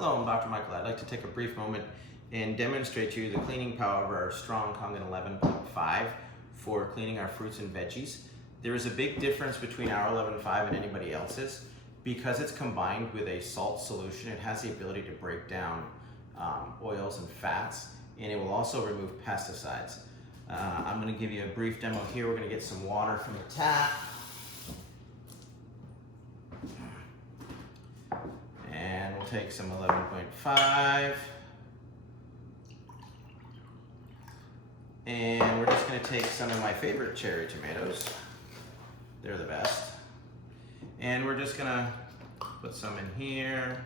Hello, I'm Dr. Michael. I'd like to take a brief moment and demonstrate to you the cleaning power of our strong Kangen 11.5 for cleaning our fruits and veggies. There is a big difference between our 11.5 and anybody else's. Because it's combined with a salt solution, it has the ability to break down oils and fats, and it will also remove pesticides. I'm going to give you a brief demo here. We're going to get some water from the tap. And we'll take some 11.5. And we're just going to take some of my favorite cherry tomatoes. They're the best. And we're just going to put some in here.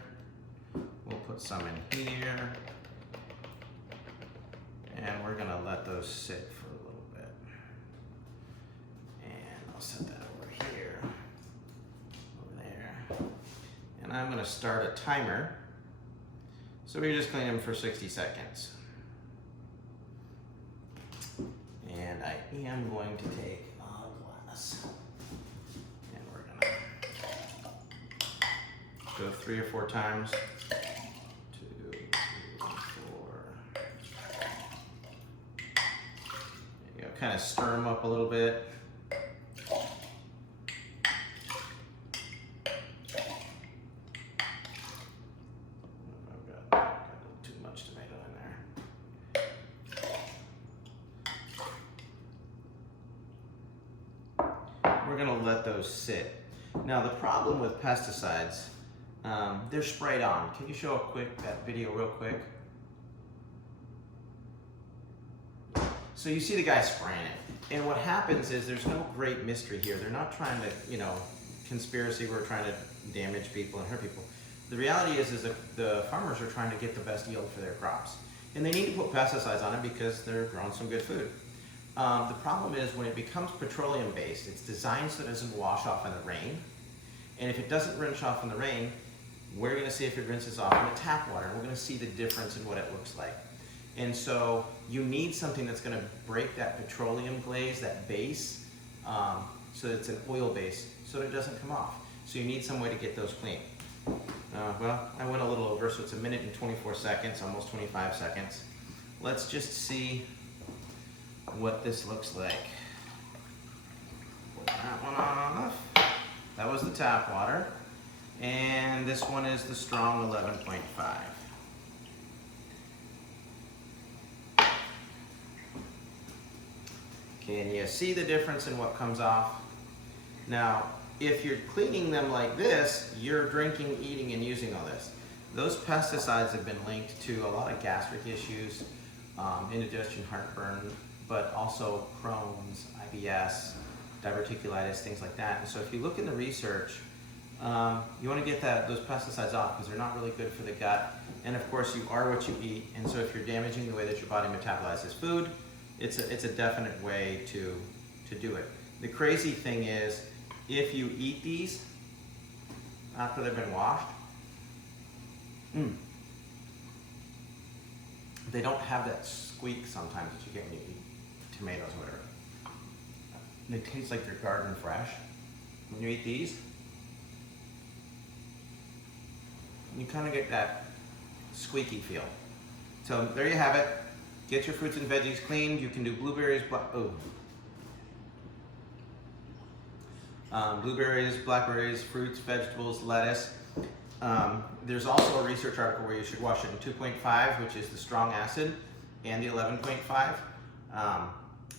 We'll put some in here. And we're going to let those sit for a little bit. And I'll set that over here. Over there. And I'm going to start a timer. So we just clean them for 60 seconds. And I am going to take a glass. And we're going to go 3 or 4 times. 2, 3, 4. There you go. Kind of stir them up a little bit. We're going to let those sit. Now the problem with pesticides, they're sprayed on. Can you show that video real quick? So you see the guy spraying it, and what happens is there's no great mystery here. They're not trying to, conspiracy. We're trying to damage people and hurt people. The reality is that the farmers are trying to get the best yield for their crops, and they need to put pesticides on it because they're growing some good food. The problem is when it becomes petroleum based, it's designed so it doesn't wash off in the rain. And if it doesn't rinse off in the rain, we're going to see if it rinses off in the tap water. And we're going to see the difference in what it looks like. And so you need something that's going to break that petroleum glaze, that base, so that it's an oil base, so that it doesn't come off. So you need some way to get those clean. Well, I went a little over, so it's 1 minute and 24 seconds, almost 25 seconds. Let's just see what this looks like. Pull that one off. That was the tap water. And this one is the strong 11.5. Can you see the difference in what comes off? Now, if you're cleaning them like this, you're drinking, eating, and using all this. Those pesticides have been linked to a lot of gastric issues, indigestion, heartburn, but also Crohn's, IBS, diverticulitis, things like that. And so if you look in the research, you want to get those pesticides off because they're not really good for the gut. And of course, you are what you eat. And so if you're damaging the way that your body metabolizes food, it's a definite way to do it. The crazy thing is, if you eat these after they've been washed, they don't have that squeak sometimes that you get when you eat tomatoes or whatever. They taste like they're garden fresh. When you eat these, you kind of get that squeaky feel. So there you have it. Get your fruits and veggies cleaned. You can do blueberries, blueberries, blackberries, fruits, vegetables, lettuce. There's also a research article where you should wash it in 2.5, which is the strong acid, and the 11.5.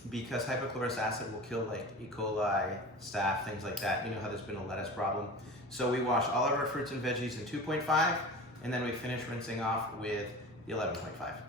Because hypochlorous acid will kill like E. coli, staph, things like that. You know how there's been a lettuce problem. So we wash all of our fruits and veggies in 2.5, and then we finish rinsing off with the 11.5.